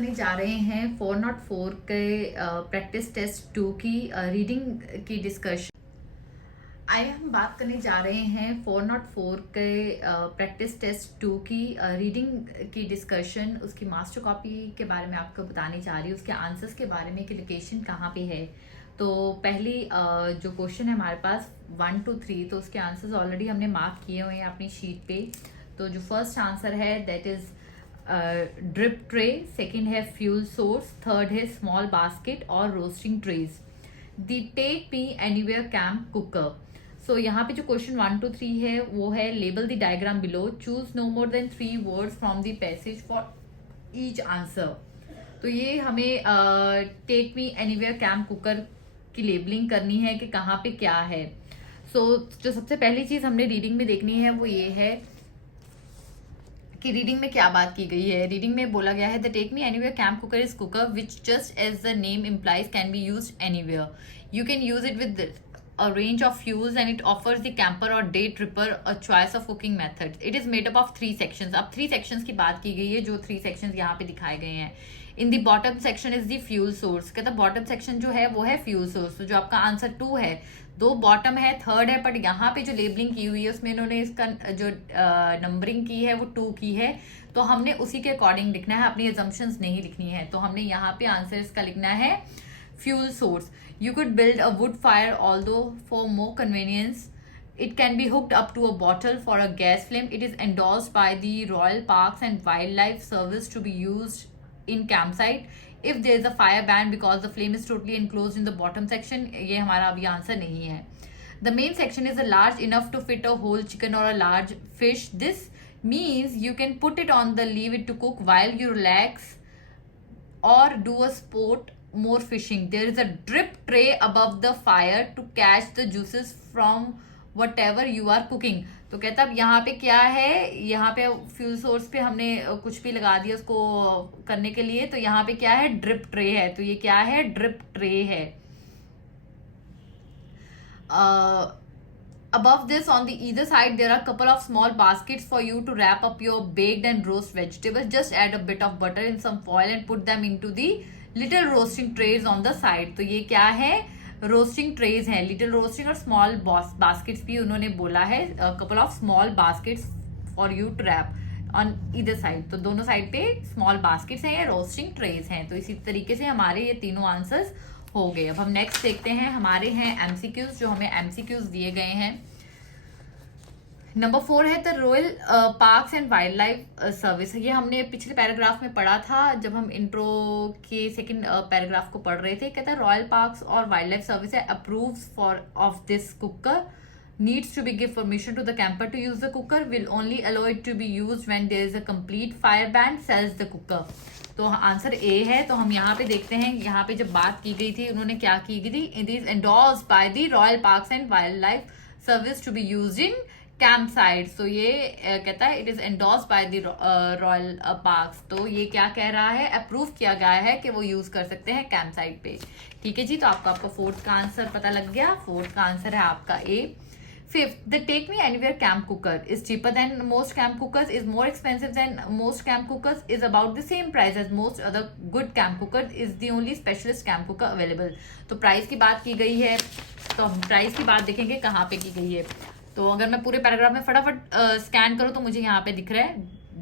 करने जा रहे हैं 404 के प्रैक्टिस टेस्ट 2 की रीडिंग की डिस्कशन। आइए हम बात करने जा रहे हैं 404 के प्रैक्टिस टेस्ट 2 की रीडिंग की डिस्कशन। उसकी मास्टर कॉपी के बारे में आपको बताने जा रही हूँ, उसके आंसर्स के बारे में कि लोकेशन कहाँ पे है। तो पहली जो क्वेश्चन है हमारे पास 1 to 3, तो उसके आंसर्स ऑलरेडी हमने मार्क किए हुए हैं अपनी शीट पे। तो जो फर्स्ट आंसर है that is drip tray, second है फ्यूल सोर्स, थर्ड है स्मॉल बास्केट और roasting trays. The take me anywhere camp cooker. So यहाँ पे जो क्वेश्चन 1 to 3 है वो है label the diagram below, choose no more than 3 words from the passage for each answer. तो ये हमें take me anywhere camp cooker की लेबलिंग करनी है कि कहाँ पे क्या है। जो सबसे पहली चीज हमने रीडिंग में देखनी है वो ये है कि रीडिंग में क्या बात की गई है। रीडिंग में बोला गया है the take me anywhere camp cooker is cooker which just as the name implies can be use anywhere. You can use it with a range of fuels and it offers the camper or day tripper a choice of cooking methods. It is made up of 3 sections. अब 3 sections की बात की गई है, जो 3 sections यहाँ पे दिखाए गए हैं। In the bottom section is the fuel source. कहता bottom section जो है वो है fuel source। तो जो आपका आंसर 2 है, 2 बॉटम है, 3rd है, बट यहाँ पे जो लेबलिंग की हुई है उसमें इन्होंने इसका जो नंबरिंग की है वो 2 की है। तो हमने उसी के अकॉर्डिंग लिखना है, अपनी assumptions नहीं लिखनी है। तो हमने यहाँ पे आंसर इसका लिखना है fuel source. You could build a wood fire, although for more convenience, it can be hooked up to a bottle for a gas flame. It is endorsed by the Royal Parks and Wildlife Service to be used in campsite. If there is a fire ban because the flame is totally enclosed in the bottom section, ये हमारा अभी answer नहीं है। The main section is a large enough to fit a whole chicken or a large fish. This means you can put it on the leave it to cook while you relax or do a sport more fishing. There is a drip tray above the fire to catch the juices from whatever you are cooking. तो कहता अब यहाँ पे क्या है, यहाँ पे fuel source पे हमने कुछ भी लगा दिया उसको करने के लिए। तो यहाँ पे क्या है, ड्रिप ट्रे है। तो ये क्या है, ड्रिप ट्रे है। Above this, on the either side, there are a couple of small baskets for you to wrap up your baked and roast vegetables. Just add a bit of butter in some foil and put them into the little roasting trays on the side. तो ये क्या है, roasting trays है। Little roasting और small baskets भी उन्होंने बोला है, couple of small baskets for you to wrap on either side. तो दोनों साइड पे स्मॉल बास्केट्स हैं या रोस्टिंग ट्रेज हैं। तो इसी तरीके से हमारे ये तीनों आंसर्स हो गए। अब हम नेक्स्ट देखते हैं, हमारे हैं एमसीक्यूज, जो हमें एमसीक्यूज दिए गए हैं। नंबर 4 है the Royal Parks and Wildlife service. ये हमने पिछले पैराग्राफ में पढ़ा था जब हम इंट्रो के सेकंड पैराग्राफ को पढ़ रहे थे। कहता है रॉयल पार्क्स और वाइल्ड लाइफ सर्विस है approves for of this cooker, needs to be give permission to the camper to use the cooker, will only allow it to be used when there is a complete fire ban, sells the cooker। तो answer A है। तो हम यहाँ पे देखते हैं, यहाँ पे जब बात की गई थी उन्होंने क्या की गई थी, it is endorsed by the Royal Parks and Wildlife Service to be used in camp site. तो ये कहता है it is endorsed by the Royal Parks. तो ये क्या कह रहा है, अप्रूव किया गया है कि वो यूज कर सकते हैं कैंप साइट पे। ठीक है जी, तो आपका 4th का आंसर पता लग गया। 4th का आंसर है आपका ए। 5th, the Take Me Anywhere camp cooker is cheaper than most camp cookers, is more expensive than most camp cookers, is about the same price as most other good camp cookers, is the only specialist camp cooker available। तो price की बात की गई है, तो हम price की बात देखेंगे कहाँ पे की गई है। तो अगर मैं पूरे पैराग्राफ में फटाफट स्कैन करूँ तो मुझे यहाँ पे दिख रहा है,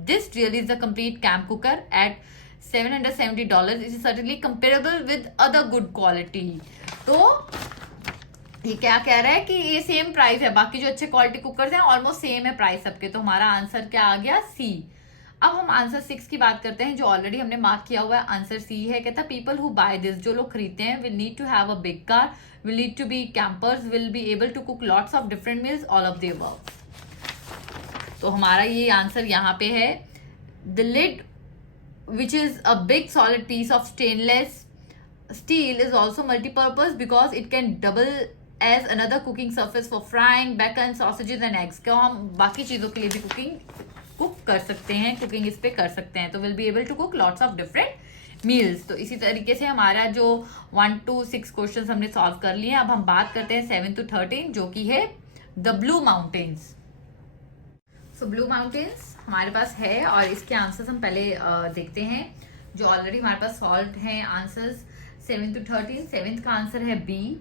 this really is the complete camp cooker at $770, it is certainly comparable with other good quality. तो ये क्या कह रहा है कि ये सेम प्राइस है, बाकी जो अच्छे क्वालिटी कुकर्स हैं ऑलमोस्ट सेम है प्राइस सबके। तो हमारा आंसर क्या आ गया, सी। अब हम आंसर 6 की बात करते हैं, जो ऑलरेडी हमने मार्क किया हुआ है। आंसर सी है। कहता है पीपल हु बाय दिस, जो लोग खरीदते हैं, will need to have a big car, will need to be campers, will be able to cook lots of different meals, all of the above. तो हमारा ये आंसर यहाँ पे है। The lid which is a big solid piece of stainless steel is also multipurpose because it can double as another cooking surface for frying bacon sausages and eggs. क्यों, हम बाकी चीजों के लिए भी कुक कर सकते हैं, कुकिंग इस पे कर सकते हैं। तो will be able to cook lots of different meals. तो इसी तरीके से हमारा जो 1 to 6 क्वेश्चन हमने सॉल्व कर लिए। अब हम बात करते हैं 7 to 13, जो कि है the blue mountains. So blue mountains हमारे पास है और इसके आंसर्स हम पहले देखते हैं। जो ऑलरेडी हमारे पास सॉल्व हैं आंसर्स 7 to 13। 7th का आंसर है बी,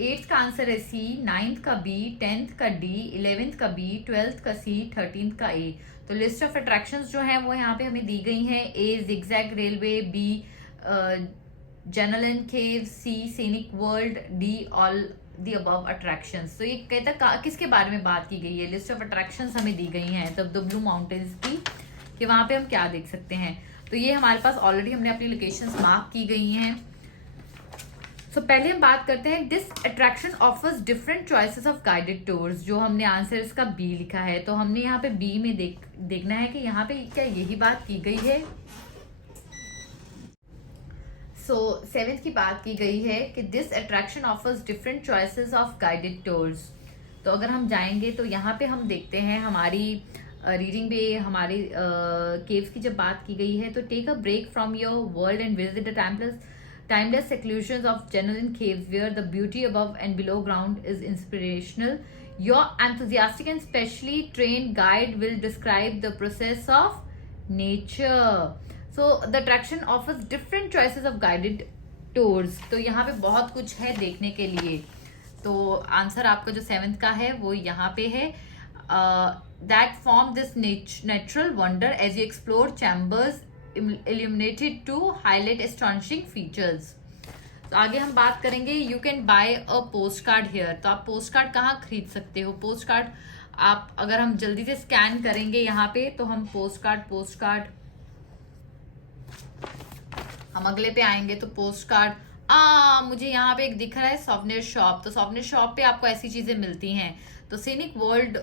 8th का आंसर है सी, 9th का बी, 10th का डी, 11th का बी, 12th का सी, 13th का ए। तो लिस्ट ऑफ अट्रैक्शंस जो हैं वो यहाँ पे हमें दी गई हैं। A zigzag railway, B Jenolan cave, C scenic world, D all the above attractions. तो ये कहता किसके बारे में बात की गई है, लिस्ट ऑफ अट्रैक्शंस हमें दी गई हैं तब द ब्लू माउंटेन्स की, कि वहां पे हम क्या देख सकते हैं। तो ये हमारे पास ऑलरेडी हमने अपनी लोकेशंस मार्क की गई हैं। सो पहले हम बात करते हैं, this attraction offers different choices of guided tours. जो हमने आंसर इसका बी लिखा है, तो हमने यहाँ पे बी में देखना है कि यहाँ पे क्या यही बात की गई है। सो 7th की बात की गई है कि this attraction offers different choices of guided tours. तो अगर हम जाएंगे तो यहाँ पे हम देखते हैं हमारी रीडिंग पे हमारी केव्स की जब बात की गई है, तो take a break from your world and visit the timeless seclusions of genuine caves where the beauty above and below ground is inspirational. Your enthusiastic and specially trained guide will describe the process of nature. So the attraction offers different choices of guided tours. तो यहाँ पे बहुत कुछ है देखने के लिए। तो आंसर आपका जो 7th का है वो यहाँ पे है, that form this natural wonder as you explore chambers illuminated to highlight astonishing features. तो आगे हम बात करेंगे, you can buy a postcard here. तो आप पोस्ट कार्ड कहाँ खरीद सकते हो। पोस्ट कार्ड आप अगर हम जल्दी से स्कैन करेंगे यहाँ पे, तो हम पोस्ट कार्ड हम अगले पे आएंगे तो पोस्ट कार्ड मुझे यहाँ पे एक दिख रहा है सॉवनियर शॉप। तो सॉवनियर शॉप पे आपको ऐसी चीजें मिलती हैं। तो scenic world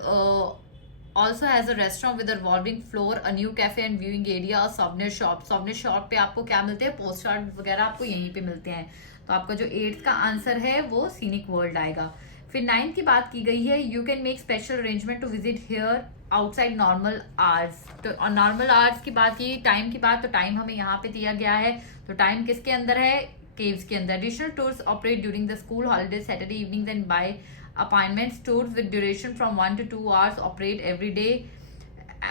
also has a restaurant with a revolving floor, a new cafe and viewing area, a souvenir shop. souvenir shop पे आपको क्या मिलते हैं, पोस्ट कार्ड वगैरह आपको यहीं पे मिलते हैं। तो आपका जो 8th का आंसर है वो सीनिक वर्ल्ड आएगा। फिर 9th की बात की गई है, you can make special arrangement to visit here outside normal hours. तो नॉर्मल आवर्स की बात की, टाइम की बात, तो टाइम हमें यहाँ पे दिया गया है। तो टाइम किसके अंदर है, केव्स के अंदर। Additional tours operate during the school holiday, Saturday evenings and by appointments. Tours with duration from 1 to 2 hours operate every day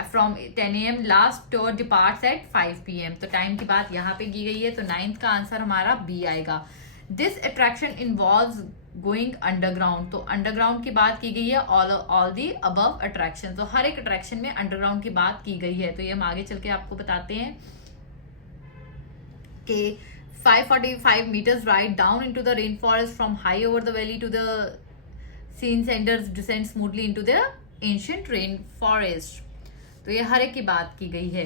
from 10 AM. Last tour departs at 5 PM. तो टाइम की बात यहाँ पे की गई है। तो 9th का आंसर हमारा बी आएगा। This attraction involves going underground. तो अंडरग्राउंड की बात की गई है, all the above attraction। तो हर एक अट्रैक्शन में अंडरग्राउंड की बात की गई है। तो ये हम आगे चल के आपको बताते हैं कि 545 meters ride down into the rainforest from high over the valley to the scene centers descend smoothly into the ancient rainforest। तो ये हर एक की बात की गई है।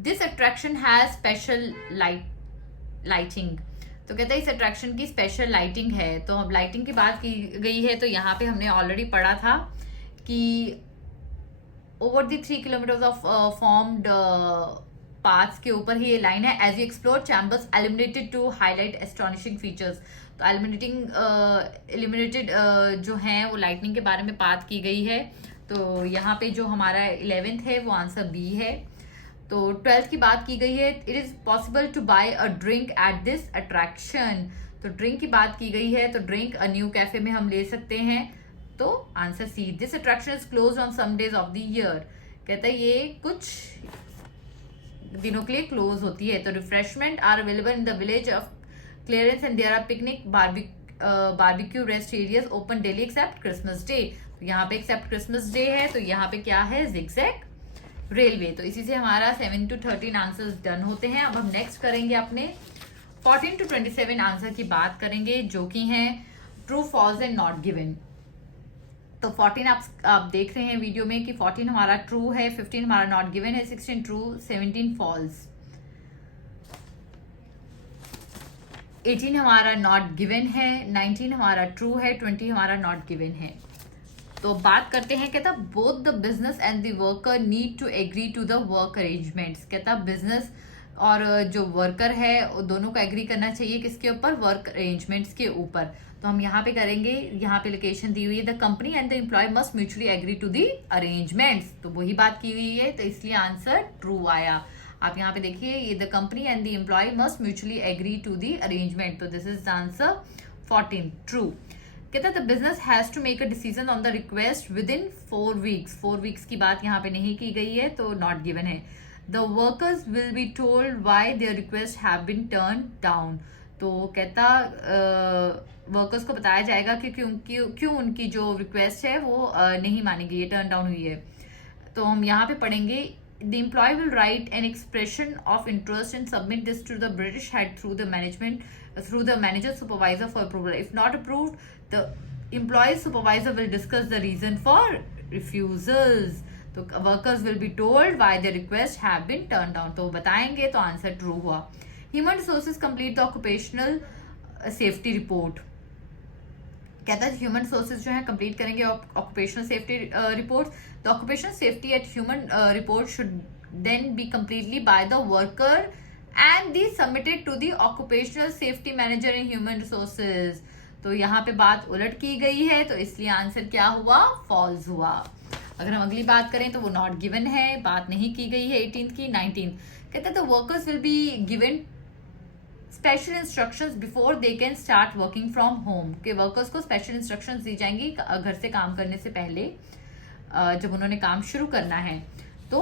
This attraction has special lighting. तो कहता है इस अट्रैक्शन की स्पेशल लाइटिंग है। तो अब लाइटिंग की बात की गई है, तो यहाँ पे हमने ऑलरेडी पढ़ा था कि over the 3 kilometers of formed paths के ऊपर ही ये लाइन है, as you explore chambers eliminated to highlight astonishing features. तो एलिमिनेटेड जो हैं वो लाइटनिंग के बारे में बात की गई है। तो यहाँ पे जो हमारा 11th है वो आंसर बी है। तो 12th की बात की गई है, it is possible to buy a drink at this attraction. तो ड्रिंक की बात की गई है, तो ड्रिंक अ न्यू कैफे में हम ले सकते हैं। तो answer C, this attraction is close on some days of the year. कहता है ये कुछ दिनों के लिए क्लोज होती है। तो refreshment are available in the village of clearance and there are picnic barbecue rest areas open daily except Christmas Day. तो यहाँ पे एक्सेप्ट क्रिसमस डे है। तो यहाँ पे क्या है, जिगजैग रेलवे। तो इसी से हमारा 7 to 13 आंसर्स डन होते हैं। अब हम नेक्स्ट करेंगे अपने 14 to 27 आंसर की बात करेंगे, जो कि हैं true false and not given. तो 14 आप देख रहे हैं वीडियो में कि 14 हमारा ट्रू है, 15 हमारा नॉट गिवन है, 16 ट्रू, 17 फॉल्स, 18 हमारा नॉट गिवन है, 19 हमारा ट्रू है, 20 हमारा नॉट गिवन है। तो बात करते हैं, कहता both the business and the worker need to agree to the work arrangements. कहता बिजनेस और जो वर्कर है दोनों को एग्री करना चाहिए किसके ऊपर, वर्क अरेंजमेंट्स के ऊपर। तो हम यहाँ पे करेंगे, यहाँ पे लोकेशन दी हुई है, the company and the employee must mutually agree to the arrangements. तो वही बात की हुई है, तो इसलिए आंसर ट्रू आया। आप यहाँ पे देखिए, ये the company and the employee must mutually agree to the arrangement. तो this is the answer 14 true. कहता है the business has to make a decision on the request within 4 weeks। 4 weeks की बात यहाँ पे नहीं की गई है, तो नॉट गिवन है। The workers will be told why their requests have been turned down. तो कहता वर्कर्स को बताया जाएगा कि क्यों उनकी जो रिक्वेस्ट है वो नहीं मानी गई है, टर्न डाउन हुई है. तो हम यहाँ पे पढ़ेंगे the employee will write an expression of interest and submit this to the British head through the manager supervisor for approval. If not approved, the employee supervisor will discuss the reason for refusals. तो workers will be told why their requests have been turned down. तो बताएंगे, तो answer true हुआ. Human resources complete the occupational safety report. कहता है human resources जो है complete करेंगे occupational safety report. The occupational safety at human report should then be completely by the worker and the submitted to the occupational safety manager in human resources. तो यहाँ पे बात उलट की गई है, तो इसलिए आंसर क्या हुआ, फॉल्स हुआ. अगर हम अगली बात करें तो वो नॉट गिवन है, बात नहीं की गई है 18th की. 19th कहता है the workers will be given special instructions before they can start working from home. के वर्कर्स को स्पेशल इंस्ट्रक्शंस दी जाएंगी घर से काम करने से पहले, जब उन्होंने काम शुरू करना है. तो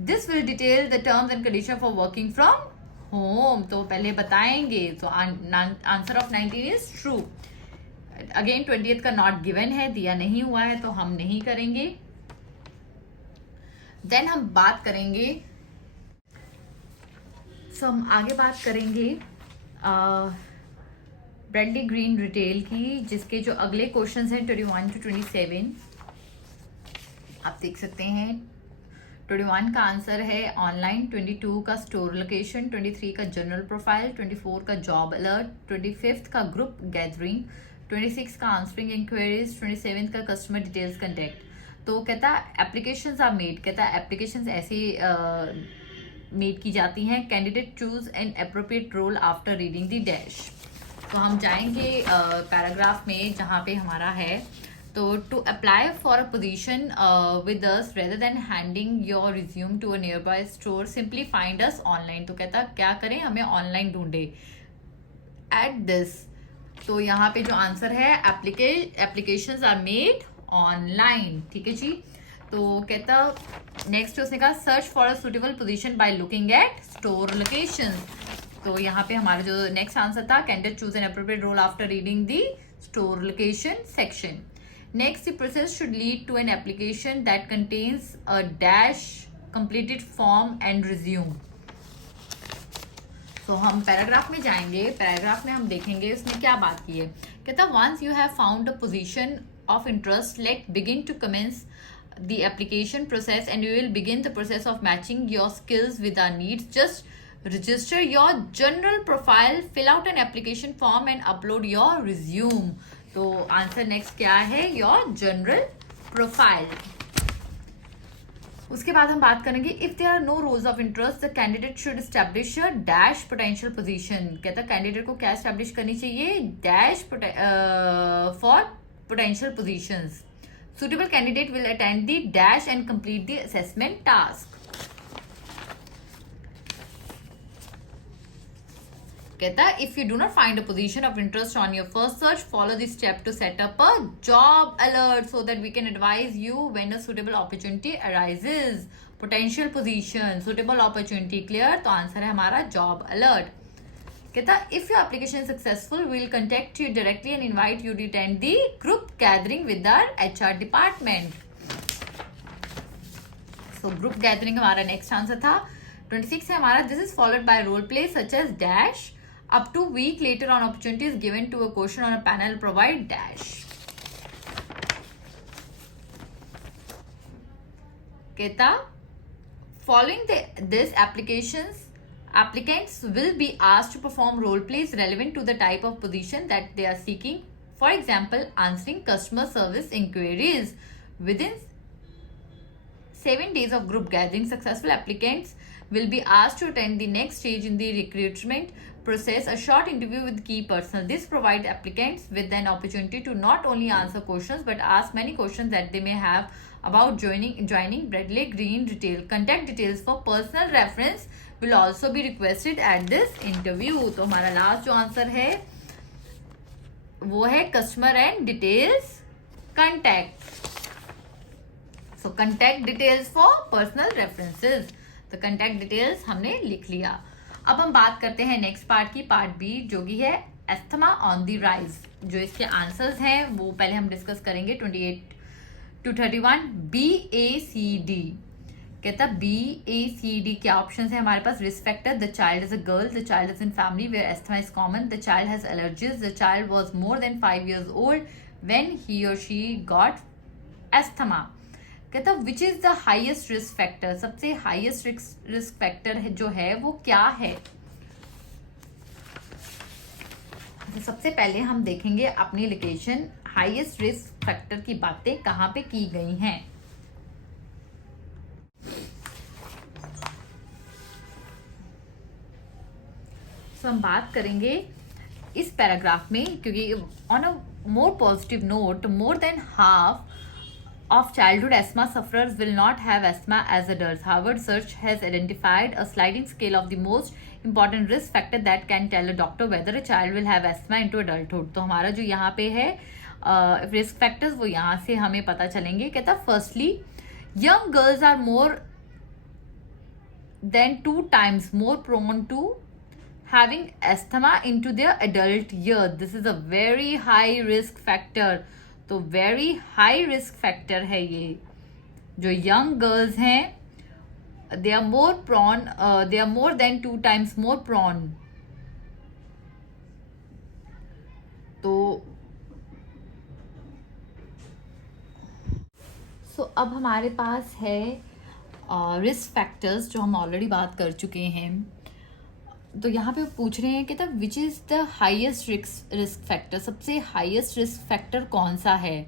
this will detail the terms and condition for working from home. तो पहले बताएंगे. तो answer of 19 is true. Again 20th का नॉट गिवन है, दिया नहीं हुआ है, तो हम नहीं करेंगे. देन हम बात करेंगे, हम आगे बात करेंगे ब्रेडली ग्रीन रिटेल की, जिसके जो अगले क्वेश्चंस हैं 21 to 27 आप देख सकते हैं. 21 का आंसर है ऑनलाइन, 22 का स्टोर लोकेशन, 23 का जनरल प्रोफाइल, 24 का जॉब अलर्ट, 25 का ग्रुप गैदरिंग, 26 का आंसरिंग इंक्वायरीज, 27 का कस्टमर डिटेल्स कंटेक्ट. तो कहता एप्लीकेशंस आर मेड. कहता एप्लीकेशंस ऐसे मेड की जाती हैं. Candidate choose an appropriate role after reading the dash. तो हम जाएंगे पैराग्राफ में जहाँ पे हमारा है. तो to apply for a position with us rather than handing your resume to a nearby store simply find us online. तो कहता क्या करें, हमें ऑनलाइन ढूंढे एट दिस. तो यहाँ पे जो आंसर है एप्लीकेशंस आर मेड ऑनलाइन. ठीक है जी. तो कहता नेक्स्ट उसने कहा search for a suitable position by looking at store location. तो यहाँ पे हमारा जो नेक्स्ट आंसर था candidate choose an appropriate role after reading the store location section. Next the process should lead to an application that contains a dash completed form and resume. तो हम paragraph में जाएंगे. पैराग्राफ में हम देखेंगे उसने क्या बात की है. कहता once you have found a position of interest let begin to commence the application process and you will begin the process of matching your skills with our needs. Just register your general profile, fill out an application form and upload your resume. तो answer next क्या है, your general profile. उसके बाद हम बात करेंगे if there are no roles of interest the candidate should establish a dash potential position. कहता candidate को क्या establish करनी चाहिए, dash for potential positions. Suitable candidate will attend the dash and complete the assessment task. कहता है if you do not find a position of interest on your first search, follow this step to set up a job alert so that we can advise you when a suitable opportunity arises. Potential position, suitable opportunity, clear. तो answer है हमारा job alert. कहता if your application is successful, we will contact you directly and invite you to attend the group gathering with our HR department. So group gathering हमारा next answer था. 26 है हमारा this is followed by role play such as dash. Up to week later on opportunity is given to a question on a panel provide dash. कहता following this applicants will be asked to perform role plays relevant to the type of position that they are seeking. For example, answering customer service inquiries. Within 7 days of group gathering, successful applicants will be asked to attend the next stage in the recruitment process, a short interview with key personnel. This provides applicants with an opportunity to not only answer questions but ask many questions that they may have about joining Bradley Green Retail. Contact details for personal reference will also be requested at this interview. तो हमारा last जो answer है वो है customer and details contact. So contact details for personal references. तो contact details हमने लिख लिया। अब हम बात करते हैं नेक्स्ट पार्ट की, पार्ट बी, जो कि है एस्थमा ऑन द राइज। जो इसके आंसर्स हैं वो पहले हम डिस्कस करेंगे 28 to 31। BACD कहता BACD क्या ऑप्शन है हमारे पास? Risk factor, the child is a girl, the child is in family where asthma is common, the child has allergies, the child was more than 5 years old when he और she got asthma. कहता which is the highest risk factor, सबसे highest risk factor है जो है वो क्या है? तो सबसे पहले हम देखेंगे अपनी लोकेशन, हाईएस्ट रिस्क फैक्टर की बातें कहाँ पे की गई हैं। तो हम बात करेंगे इस पैराग्राफ में, क्योंकि on a more positive note, more than half of childhood asthma sufferers will not have asthma as adults. Harvard research has identified a sliding scale of the most important risk factor that can tell a doctor whether a child will have asthma into adulthood. तो हमारा जो यहाँ पे है risk factors वो यहाँ से हमें पता चलेंगे। कहता firstly young girls are more than 2 times more prone to having asthma into their adult year. This is a very high risk factor. तो वेरी हाई रिस्क फैक्टर है ये। जो यंग गर्ल्स हैं they are more prone, they are more than 2 times more prone. तो अब हमारे पास है risk factors जो हम ऑलरेडी बात कर चुके हैं। तो यहाँ पे पूछ रहे हैं कि तब which is the highest risk factor, सबसे हाईएस्ट रिस्क फैक्टर कौन सा है?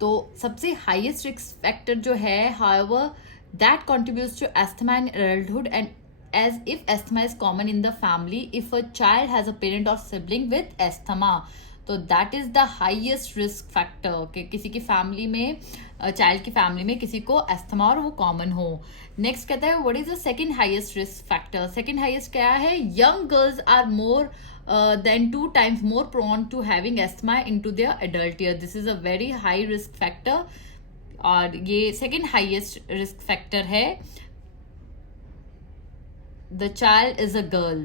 तो सबसे हाईएस्ट रिस्क फैक्टर जो है, however that contributes to asthma in adulthood and as if asthma is common in the family if a child has a parent or sibling with asthma. तो that is the highest risk factor कि किसी की family में, child की family में किसी को asthma और वो कॉमन हो। नेक्स्ट कहता है what is the second highest risk factor? Second highest क्या है? Young girls are more than 2 times more prone to having asthma into their adult year. This is a very high risk factor और ये second highest risk factor है। The child is a girl.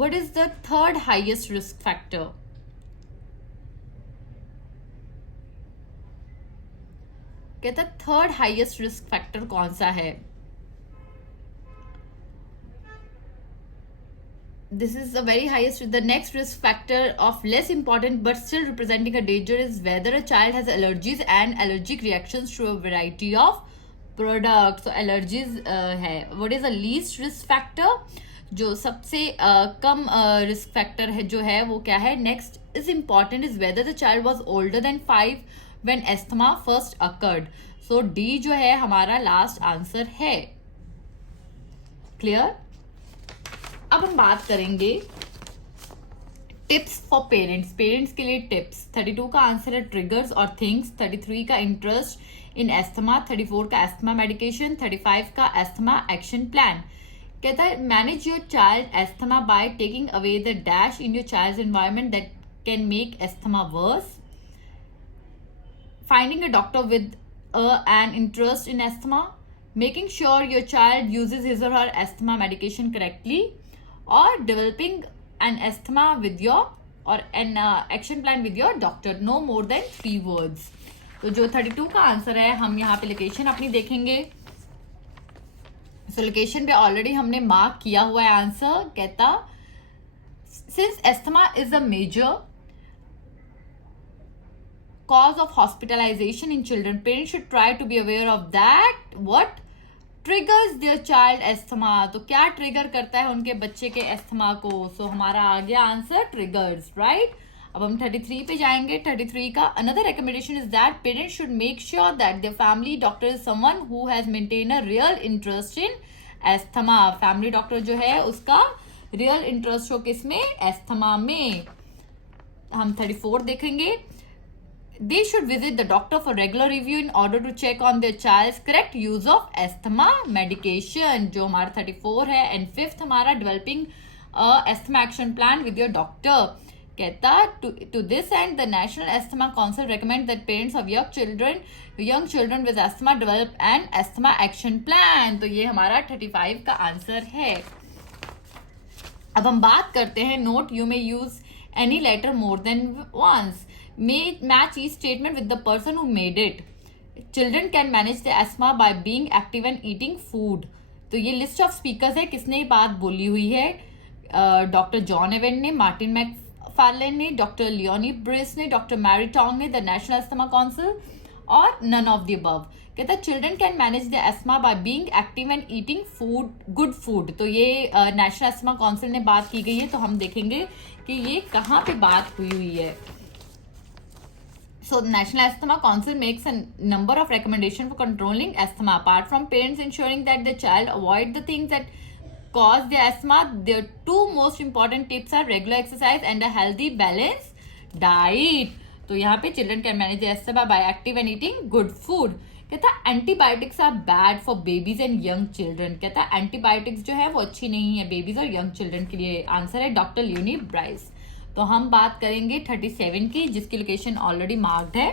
What is the third highest risk factor? कहता third highest risk factor कौन सा है? This is the very highest. The next risk factor of less important but still representing a danger is whether a child has allergies and allergic reactions to a variety of products. So allergies है. What is the least risk factor? जो सबसे कम risk factor है जो है वो क्या है? Next is important is whether the child was older than 5 when asthma first occurred. So D जो है हमारा लास्ट आंसर है। क्लियर? अब हम बात करेंगे टिप्स फॉर पेरेंट्स, पेरेंट्स के लिए टिप्स। 32 का आंसर है ट्रिगर्स और थिंग्स, 33 का इंटरेस्ट इन एस्थमा, 34 का एस्थमा मेडिकेशन, 35 का एस्थमा एक्शन प्लान। कहता है manage your child asthma by taking away the dash in your child's environment that can make asthma worse, finding a doctor with an interest in asthma, making sure your child uses his or her asthma medication correctly, or developing an asthma with your or an action plan with your doctor. No more than 3 words. तो जो 32 का answer है हम यहाँ पे location अपनी देखेंगे। So location पे ऑलरेडी हमने मार्क किया हुआ है आंसर। कहता since asthma is a major cause of hospitalization in children, parents should try to be aware of that what triggers their child asthma. तो क्या ट्रिगर करता है उनके बच्चे के एस्थमा को? सो हमारा आ गया आंसर ट्रिगर्स, राइट? अब हम 33 पे जाएंगे। 33 का another recommendation is that parents should make sure that their family doctor is someone who has maintain a real interest in asthma. Family doctor जो है उसका रियल इंटरेस्ट हो किसमें? एस्थमा में। हम 34 देखेंगे। They should visit the doctor for regular review in order to check on their child's correct use of asthma medication, जो हमारा 34 है। एंड फिफ्थ हमारा developing asthma action plan with your doctor, कहता to this end the National Asthma Council recommends that parents of young children with asthma develop an asthma action plan. तो ये हमारा 35 का answer है. अब हम बात करते हैं note you may use any letter more than once. Match each statement with the person who made it. Children can manage the asthma by being active and eating food. तो ये लिस्ट ऑफ स्पीकर्स है. किसने ये बात बोली हुई है? Doctor John even ने, मार्टिन मैकफार्लेन ने, डॉक्टर लियोनी ब्रिस ने, डॉक्टर मैरी टोंग ने, द नेशनल एस्थमा काउंसिल, और नन ऑफ द अबव. कहता है children can manage the asthma by being active and eating food, good food. तो ये नेशनल एस्थमा काउंसिल ने बात की गई है. तो हम देखेंगे कि ये कहाँ पे बात हुई है. So the National Asthma Council makes a number of recommendations for controlling asthma. Apart from parents ensuring that the child avoid the things that cause the asthma, the two most important tips are regular exercise and a healthy balanced diet. तो यहाँ पे children can manage the asthma by active and eating good food. कहता है antibiotics are bad for babies and young children. कहता है antibiotics जो है वो अच्छी नहीं है बेबीज और यंग चिल्ड्रन के लिए. आंसर है डॉक्टर लियोनी ब्राइस. तो हम बात करेंगे 37 की, जिसकी लोकेशन ऑलरेडी मार्क्ड है.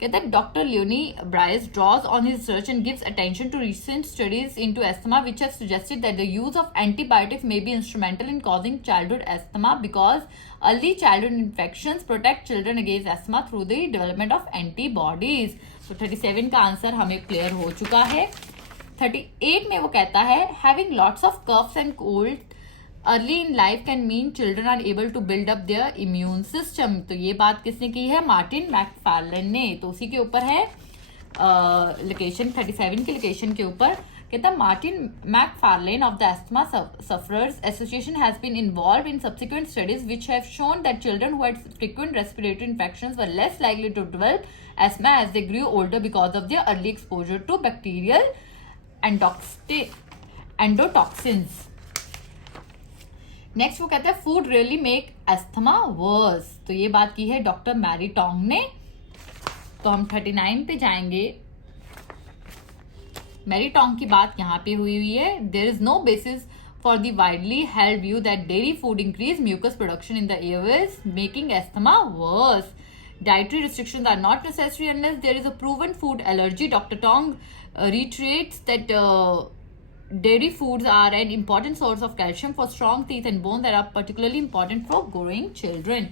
कहता है doctor Leonie Bryce draws on his research and gives attention to recent studies into asthma which have suggested that the use of antibiotics may be instrumental in causing childhood asthma because early childhood infections protect children against asthma through the development of antibodies. तो 37 का answer हमें clear हो चुका है. 38 में वो कहता है having lots of coughs and cold early in life can mean children are able to build up their immune system. तो ये बात किसने की है? मार्टिन मैकफार्लेन ने. तो उसी के ऊपर है लोकेशन, 37 के लोकेशन के ऊपर. कहता है Martin McFarlane of the asthma sufferers association has been involve in subsequent studies which have shown that children who had frequent respiratory infections were less likely to develop asthma as they grew older because of their early exposure to bacterial endotoxins. Next वो कहता है food really make asthma worse. तो ये बात की है doctor Mary Tong ने. तो हम 39 पे जाएंगे. मैरी टोंग की बात यहाँ पे हुई है. There is no basis for the widely held view that dairy food increase mucus production in the airways making asthma worse. Dietary restrictions are not necessary unless there is a proven food allergy. Dr. Tong reiterates that dairy foods are an important source of calcium for strong teeth and bones that are particularly important for growing children.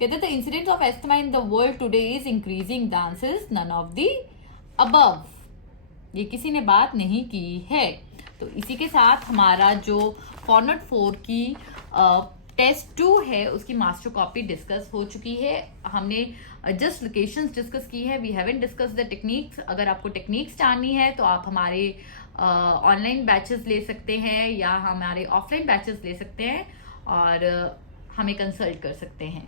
कहते the incidence of asthma in the world today is increasing. The answer is none of the above. ये किसी ने बात नहीं की है. तो इसी के साथ हमारा जो फॉर्नट 4 की टेस्ट 2 है उसकी मास्टर कॉपी डिस्कस हो चुकी है. हमने जस्ट लोकेशंस डिस्कस की है. We haven't discuss the techniques. अगर आपको टेक्निक्स जाननी है तो आप हमारे ऑनलाइन बैचेस ले सकते हैं या हमारे ऑफलाइन बैचेस ले सकते हैं और हमें कंसल्ट कर सकते हैं.